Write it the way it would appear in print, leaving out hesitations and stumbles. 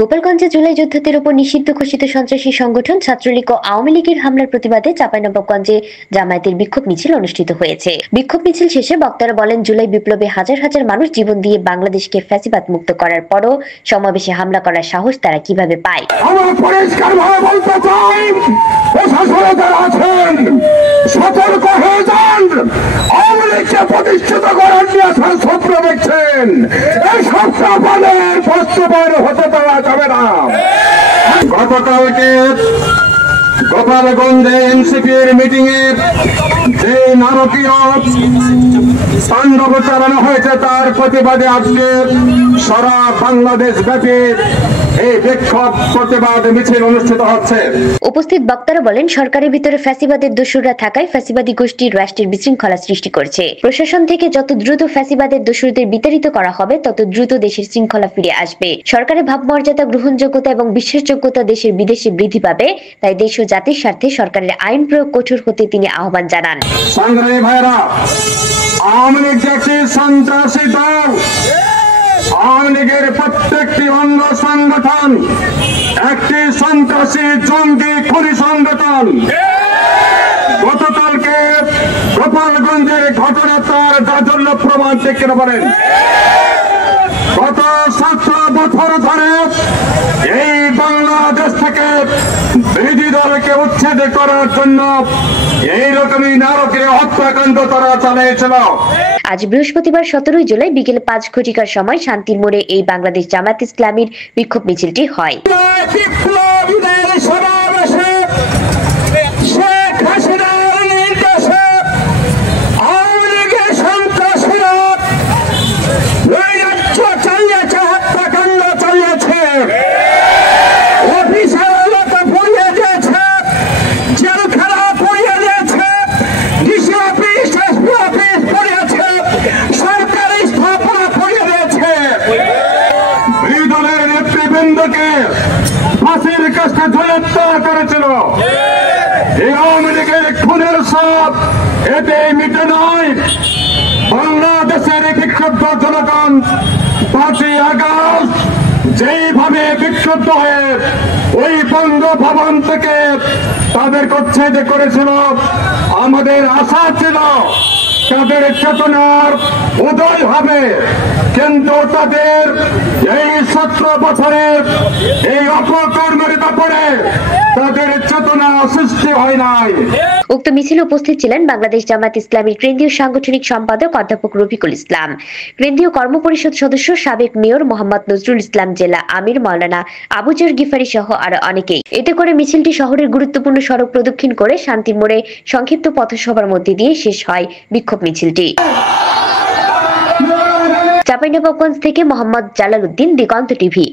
গোপালগঞ্জে জুলাই যোদ্ধাদের উপর নিষিদ্ধ ঘোষিত সন্ত্রাসী সংগঠন ছাত্রলীগ ও আওয়ামী লীগের হামলার প্রতিবাদে চাঁপাইনবাবগঞ্জে জামায়াতের বিক্ষোভ মিছিল অনুষ্ঠিত হয়েছে। বিক্ষোভ মিছিল শেষে বক্তারা বলেন, জুলাই বিপ্লবে হাজার হাজার মানুষ জীবন দিয়ে বাংলাদেশকে ফ্যাসিবাদ মুক্ত করার পরও সমাবেশে হামলা করার সাহস তারা কিভাবে পায়। আমরা পরিষ্কারভাবে বলতে চাই, প্রশাসনে যারা আছেন সতর্ক হয়ে যান। আওয়ামী লীগকে প্রতিষ্ঠিত করার নিয়ে স্বপ্ন দেখছেন, এই স্বপ্নের বাস্তবায়ন হতে দেওয়া যাবে না। গতকালকে গোপালগঞ্জে এনসিপির মিটিং এ যে নারকীয় তাণ্ডব চালানো হয়েছে তার প্রতিবাদে আজকে সারা বাংলাদেশ ব্যাপী এই বিক্ষোভ প্রতিবাদ মিছিল অনুষ্ঠিত হচ্ছে। উপস্থিত বক্তারা বলেন, সরকারের ভিতরে ফ্যাসিবাদের দোসররা থাকায় ফ্যাসিবাদী গোষ্ঠীর রাষ্ট্রের বিশৃঙ্খলা সৃষ্টি করছে। প্রশাসন থেকে যত দ্রুত ফ্যাসিবাদের দোসরদের বিতাড়িত করা হবে তত দ্রুত দেশের শৃঙ্খলা ফিরে আসবে। সরকারের ভাবমর্যাদা, গ্রহণযোগ্যতা এবং বিশ্বাসযোগ্যতা দেশের বিদেশে বৃদ্ধি পাবে। তাই দেশ ও জাতির স্বার্থে সরকারের আইন প্রয়োগ কঠোর হতে তিনি আহ্বান জানান। সংগ্রামী ভাইরা, আওয়ামী লীগ একটি সন্ত্রাসী দল। আওয়ামী লীগের প্রত্যেকটি অঙ্গ সংগঠন একটি সন্ত্রাসী জঙ্গি খুনি সংগঠন। গতকালকে গোপালগঞ্জের ঘটনা তার জাজল্য প্রমাণ থেকে বলেন। গত 17 বছর ধরে এই বাংলাদেশ থেকে বিরোধী দলকে উচ্ছেদ করার জন্য এইরকমই নারকীয় হত্যাকাণ্ড তারা চালিয়েছিল। আজ বৃহস্পতিবার 17 জুলাই বিকেল 5 ঘটিকার সময় শান্তির মোড়ে এই বাংলাদেশ জামায়াত ইসলামীর বিক্ষোভ মিছিলটি হয়। ফাঁসির কাছে ঝুলতে করেছিল। এই আওয়ামী লীগের খুনের সব এতে মিটে নয়। বাংলাদেশের বিক্ষুব্ধ জনগণ 5ই আগস্ট যেইভাবে বিক্ষুব্ধ হয়ে ওই বঙ্গভবন থেকে তাদের উচ্ছেদ করেছিল, আমাদের আশা ছিল তাদের চেতনার উদয় হবে, কিন্তু তাদের এই 17 বছরের এই অপকর্মের ব্যাপারে তাদের চেতনা সৃষ্টি হয় নাই। উক্ত মিছিলে উপস্থিত ছিলেন বাংলাদেশ জামায়াত ইসলামীর কেন্দ্রীয় সাংগঠনিক সম্পাদক অধ্যাপক রফিকুল ইসলাম, কেন্দ্রীয় কর্মপরিষদ সদস্য সাবেক মেয়র মোহাম্মদ নজরুল ইসলাম, জেলা আমির মাওলানা আবুজর গিফারি সহ আরো অনেকেই। এতে করে মিছিলটি শহরের গুরুত্বপূর্ণ সড়ক প্রদক্ষিণ করে শান্তির মোড়ে সংক্ষিপ্ত পথসভার মধ্যে দিয়ে শেষ হয় বিক্ষোভ মিছিলটি। চাঁপাইনবাবগঞ্জ থেকে মোহাম্মদ জালাল উদ্দিন, দিগন্ত টিভি।